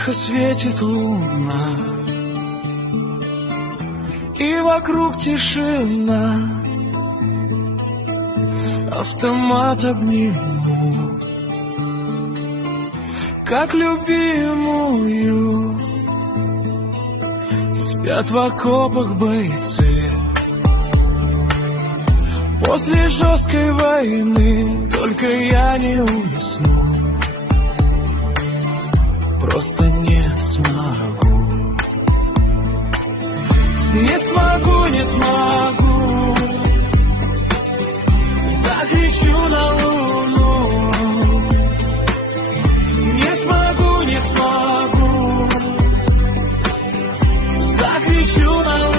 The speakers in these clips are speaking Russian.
Тихо светит луна, и вокруг тишина. Автомат обниму, как любимую. Спят в окопах бойцы. После жесткой войны только я не усну. Просто не смогу. Не смогу, не смогу. Закричу на луну. Не смогу, не смогу. Закричу на луну.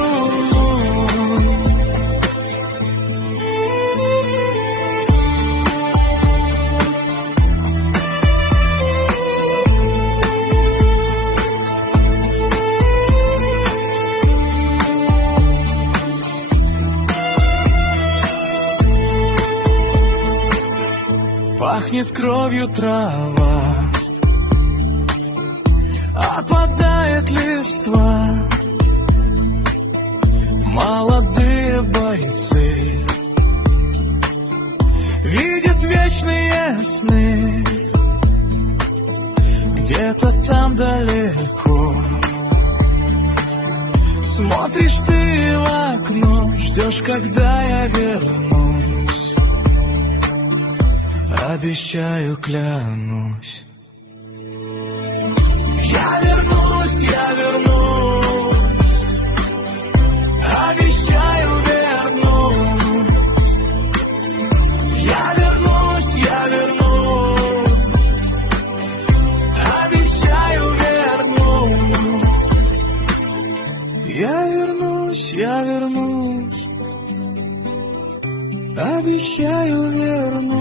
Пахнет кровью трава, опадает листва. Молодые бойцы видят вечные сны. Где-то там далеко смотришь ты в окно, ждешь, когда я вернусь. Обещаю, клянусь. Я вернусь, я вернусь. Обещаю, вернусь. Я вернусь, я вернусь. Обещаю, вернусь. Я вернусь, я вернусь. Обещаю, вернусь.